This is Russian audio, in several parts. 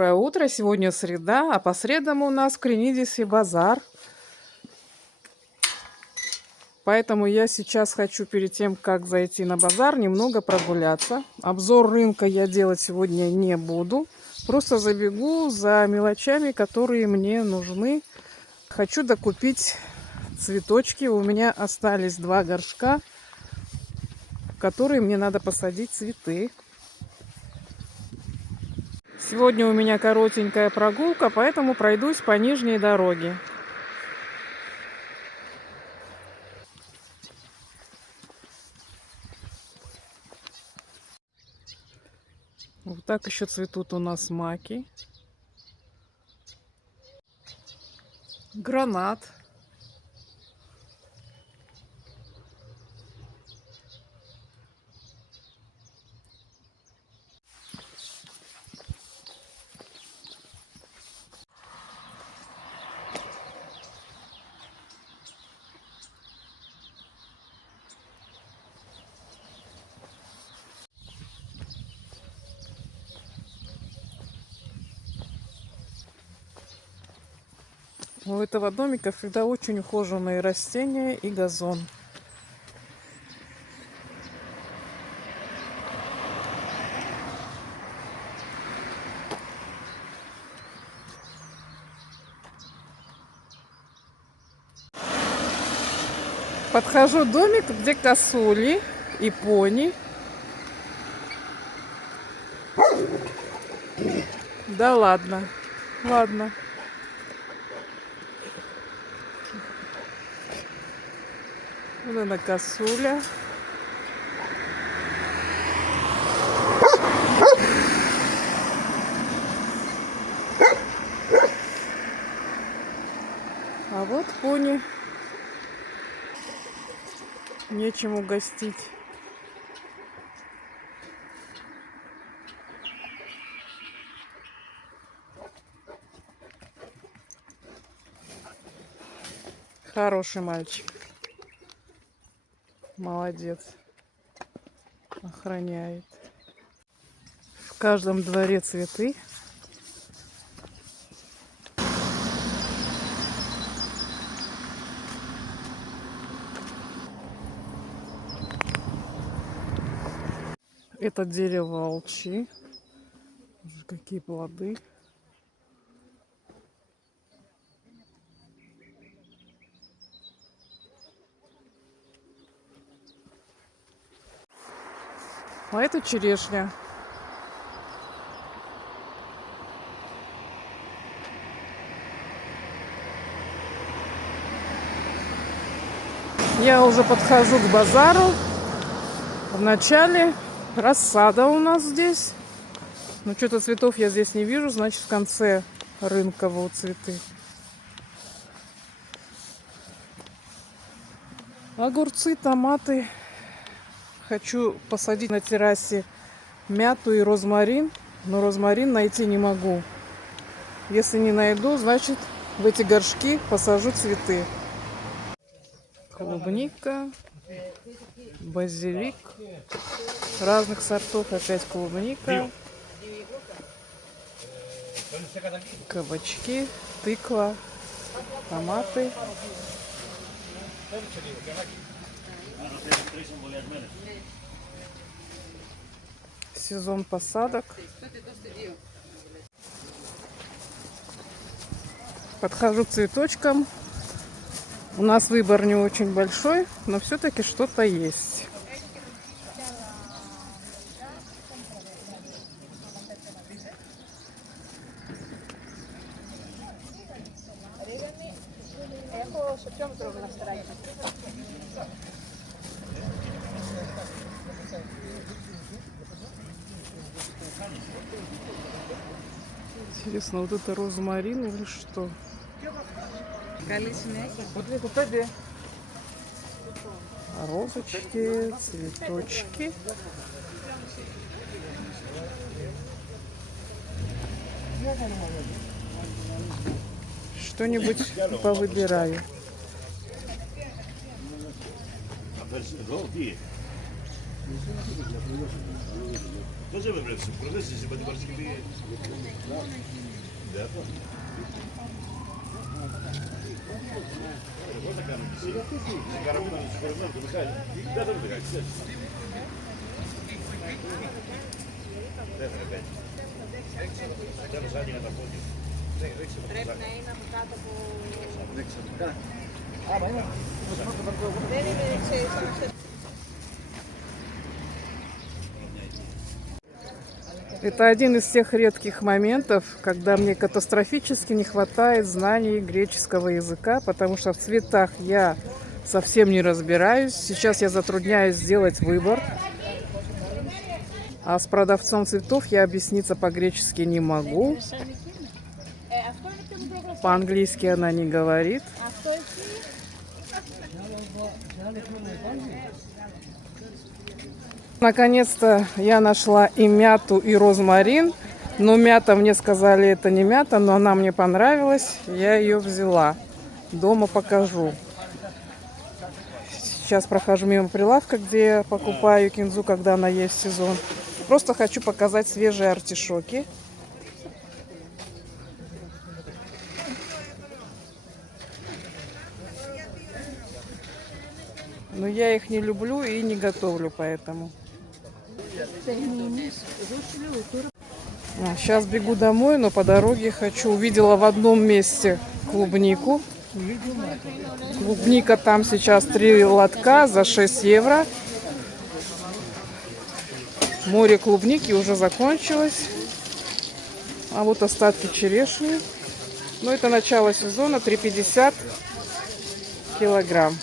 Доброе утро! Сегодня среда, а по средам у нас в Кренидисе базар. Поэтому я сейчас хочу перед тем, как зайти на базар, немного прогуляться. Обзор рынка я делать сегодня не буду. Просто забегу за мелочами, которые мне нужны. Хочу докупить цветочки. У меня остались 2 горшка, в которые мне надо посадить цветы. Сегодня у меня коротенькая прогулка, поэтому пройдусь по нижней дороге. Вот так еще цветут у нас маки. Гранат. У этого домика всегда очень ухоженные растения и газон. Подхожу к домику, где косули и пони. Да ладно, ладно. Вот она косуля. А вот пони. Нечем угостить. Хороший мальчик. Молодец. Охраняет. В каждом дворе цветы. Это дерево волчи. Какие плоды. А это черешня. Я уже подхожу к базару. В начале рассада у нас здесь. Но что-то цветов я здесь не вижу, значит в конце рынка вот цветы. Огурцы, томаты. Хочу посадить на террасе мяту и розмарин, но розмарин найти не могу. Если не найду, значит в эти горшки посажу цветы. Клубника, базилик разных сортов, опять клубника, кабачки, тыква, томаты. Сезон посадок. Подхожу к цветочкам. У нас выбор не очень большой, но все-таки что-то есть. Интересно, вот это розмарин или что? Розочки, цветочки. Что-нибудь повыбираю. Cosa mi prezzo? Progressi si può farci capire. Guarda che non si caramella non si può fare come sai. Da dove ragazzi? Già lo sai di andare fuori. Это один из тех редких моментов, когда мне катастрофически не хватает знаний греческого языка, потому что в цветах я совсем не разбираюсь. Сейчас я затрудняюсь сделать выбор. А с продавцом цветов я объясниться по-гречески не могу. По-английски она не говорит. Наконец-то я нашла и мяту, и розмарин. Но мята, мне сказали, это не мята, но она мне понравилась. Я ее взяла. Дома покажу. Сейчас прохожу мимо прилавка, где я покупаю кинзу, когда она есть в сезон. Просто хочу показать свежие артишоки. Но я их не люблю и не готовлю, поэтому. Сейчас бегу домой, но по дороге увидела в одном месте клубнику. Клубника там сейчас 3 лотка за 6 евро. Море клубники уже закончилось. А вот остатки черешни. Но это начало сезона, 3,50 килограмм.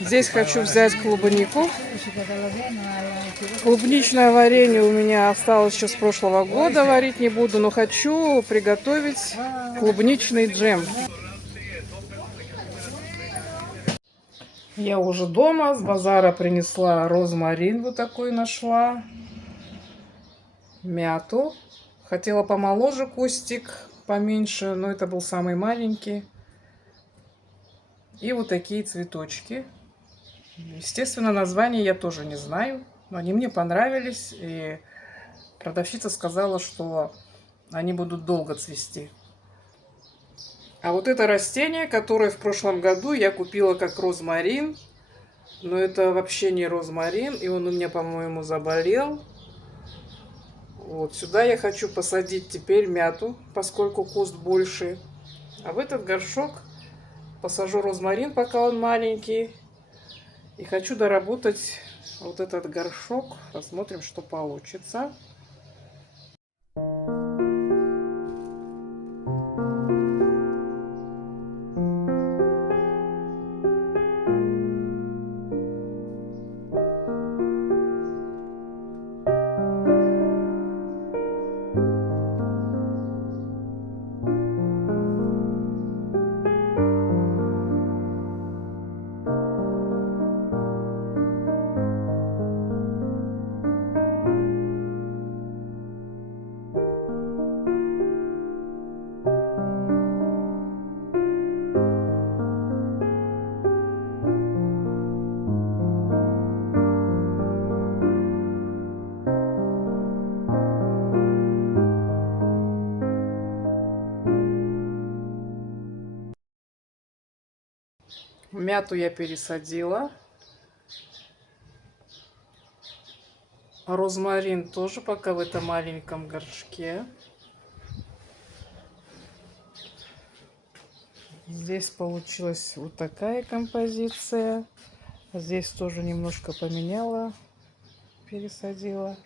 Здесь хочу взять клубнику. Клубничное варенье у меня осталось еще с прошлого года, варить не буду, но хочу приготовить клубничный джем. Я уже дома, с базара принесла розмарин, вот такой нашла, мяту. Хотела помоложе кустик, поменьше, но это был самый маленький. И вот такие цветочки. Естественно, название я тоже не знаю, но они мне понравились. И продавщица сказала, что они будут долго цвести. А вот это растение, которое в прошлом году я купила как розмарин, но это вообще не розмарин, и он у меня, по-моему, заболел. Вот сюда я хочу посадить теперь мяту, поскольку куст больше. А в этот горшок посажу розмарин, пока он маленький. И хочу доработать вот этот горшок. Посмотрим, что получится. Мяту я пересадила. Розмарин тоже пока в этом маленьком горшке. Здесь получилась вот такая композиция. Здесь тоже немножко поменяла, пересадила.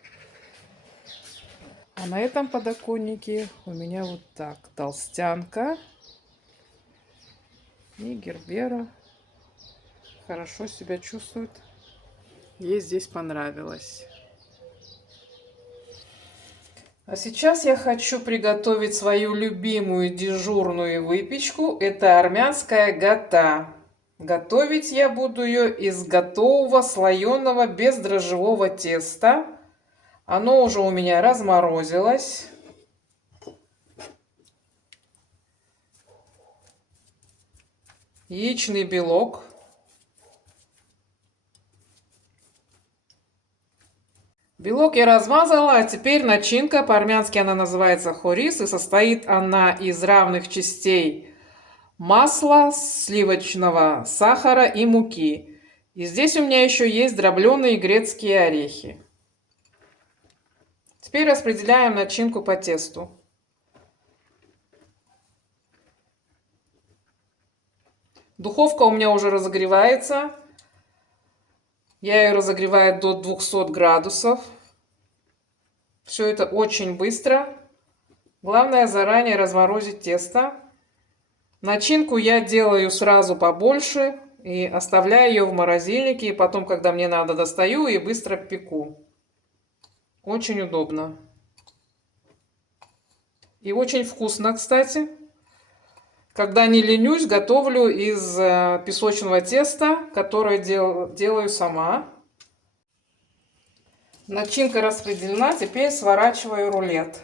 А на этом подоконнике у меня вот так. Толстянка и гербера. Хорошо себя чувствует. Ей здесь понравилось. А сейчас я хочу приготовить свою любимую дежурную выпечку. Это армянская гата. Готовить я буду ее из готового слоеного бездрожжевого теста. Оно уже у меня разморозилось. Яичный белок. Белок я размазала, а теперь начинка. По-армянски она называется хорис, и состоит она из равных частей масла, сливочного сахара и муки. И здесь у меня еще есть дробленые грецкие орехи. Теперь распределяем начинку по тесту. Духовка у меня уже разогревается. Я ее разогреваю до 200 градусов. Все это очень быстро. Главное заранее разморозить тесто. Начинку я делаю сразу побольше и оставляю ее в морозильнике. И потом, когда мне надо, достаю и быстро пеку. Очень удобно. И очень вкусно, кстати. Когда не ленюсь, готовлю из песочного теста, которое делаю сама. Начинка распределена, теперь сворачиваю рулет.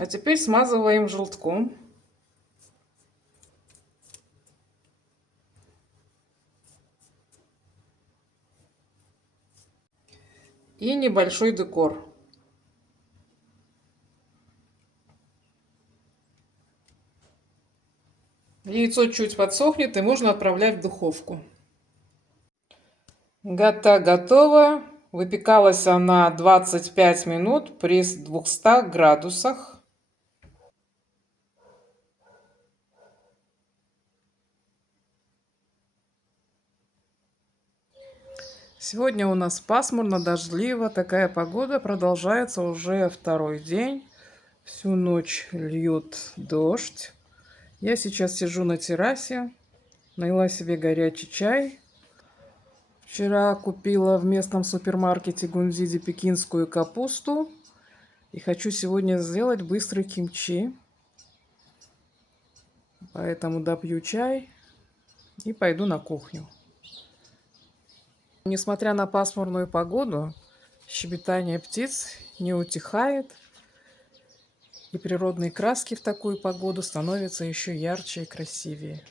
А теперь смазываем желтком. И небольшой декор. Яйцо чуть подсохнет, и можно отправлять в духовку. Гата готова. Выпекалась она 25 минут при 200 градусах. Сегодня у нас пасмурно, дождливо. Такая погода продолжается уже второй день. Всю ночь льет дождь. Я сейчас сижу на террасе, налила себе горячий чай. Вчера купила в местном супермаркете Гунзиди пекинскую капусту. И хочу сегодня сделать быстрый кимчи. Поэтому допью чай и пойду на кухню. Несмотря на пасмурную погоду, щебетание птиц не утихает. И природные краски в такую погоду становятся еще ярче и красивее.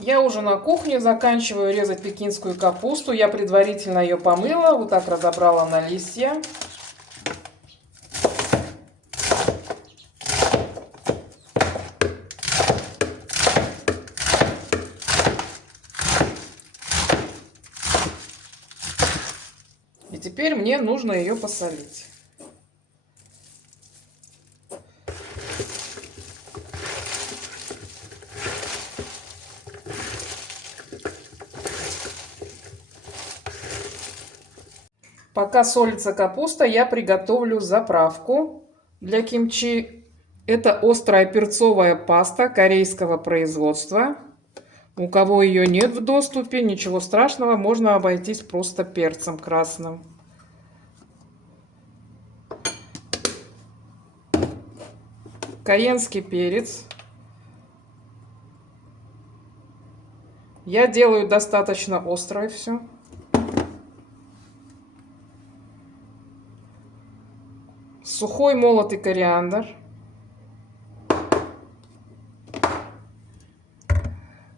Я уже на кухне, заканчиваю резать пекинскую капусту. Я предварительно ее помыла, вот так разобрала на листья. И теперь мне нужно ее посолить. Пока солится капуста, я приготовлю заправку для кимчи. Это острая перцовая паста корейского производства. У кого ее нет в доступе, ничего страшного, можно обойтись просто перцем красным. Каенский перец. Я делаю достаточно острое все. Сухой молотый кориандр.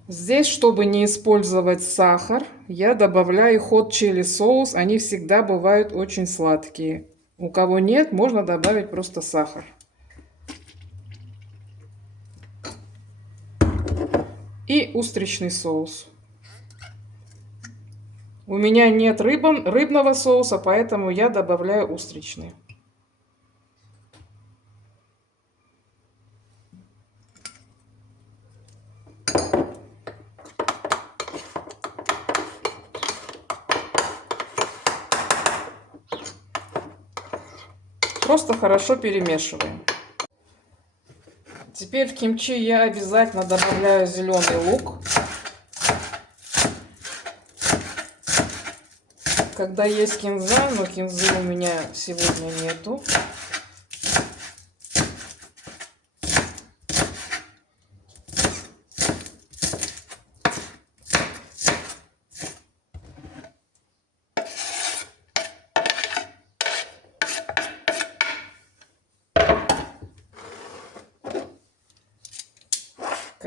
Здесь, чтобы не использовать сахар, я добавляю hot chili соус. Они всегда бывают очень сладкие. У кого нет, можно добавить просто сахар. И устричный соус. У меня нет рыбного соуса, поэтому я добавляю устричный. просто хорошо перемешиваем. Теперь в кимчи я обязательно добавляю зеленый лук. Когда есть кинза, но кинзы у меня сегодня нету.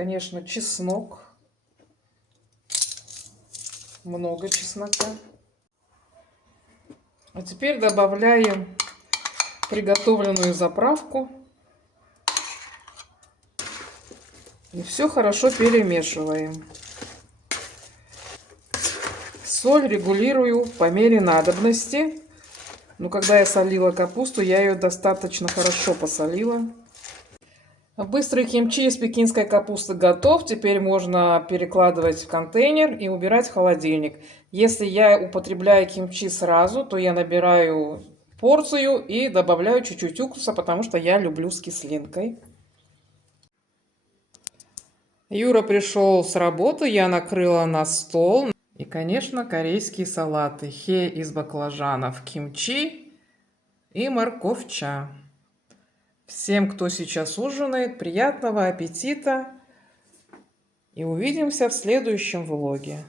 Конечно, чеснок. Много чеснока. А теперь добавляем приготовленную заправку. И все хорошо перемешиваем. Соль регулирую по мере надобности. Но когда я солила капусту, я ее достаточно хорошо посолила. Быстрый кимчи из пекинской капусты готов. Теперь можно перекладывать в контейнер и убирать в холодильник. Если я употребляю кимчи сразу, то я набираю порцию и добавляю чуть-чуть уксуса, потому что я люблю с кислинкой. Юра пришел с работы, я накрыла на стол. И, конечно, корейские салаты. Хе из баклажанов, кимчи и морковча. Всем, кто сейчас ужинает, приятного аппетита. И увидимся в следующем влоге.